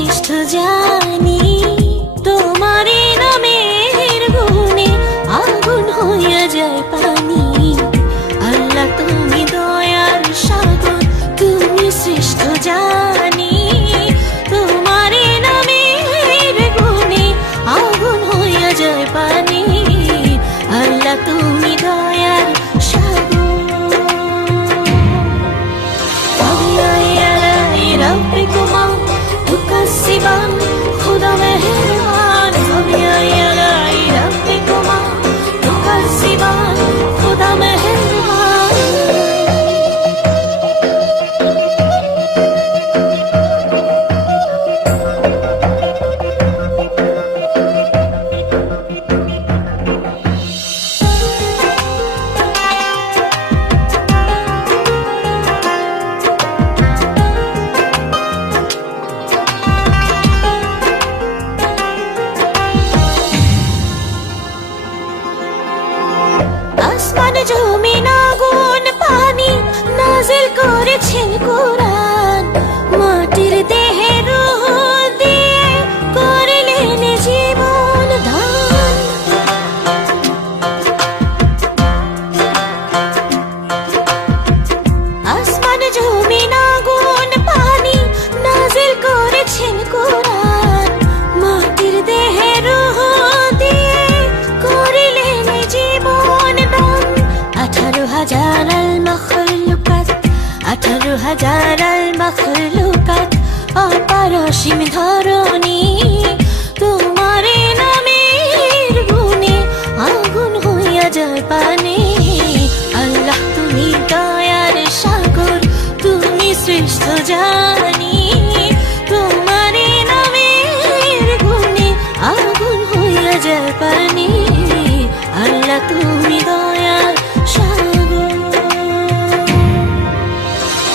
শ্রেষ্ঠ জানি, তোমারই নামের গুণে আগুন হইয়া যায় পানি। আল্লাহ তুমি দয়ার সাগর, তুমি শ্রেষ্ঠ জানি, তোমারই নামের গুণে আগুন হইয়া যায় পানি। আল্লাহ তুমি দয়ার সাগর। ربكما تكذبان خدا مهربان فبأي ربكما تكذبان خدا مهربان আসমান জমিন আগুন পানি নাজিল করেছেন কোরআন, মাটির দেহে রূহ দিয়ে করলেন জীবন দান। আসমান জমিন আগুন পানি নাজিল করেছেন কোরআন, মাটির দেহে রূহ দিয়ে করলেন জীবন দান। 18,000 المخلوقات 18,000 المخلوقات অপারসীম ধরণী, তোমারে নামের গুণে আগুন হইয়া যায় পানি। আল্লাহ তুমি দয়ার সাগর, তুমি শ্রেষ্ঠ জানি, তোমারে নামের গুণে আগুন হইয়া যায় পানি। আল্লাহ তুমি দয়ার সাগর।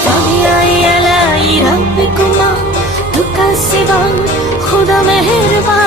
فبأي آلاء ربكما تكذبان خدا مهربان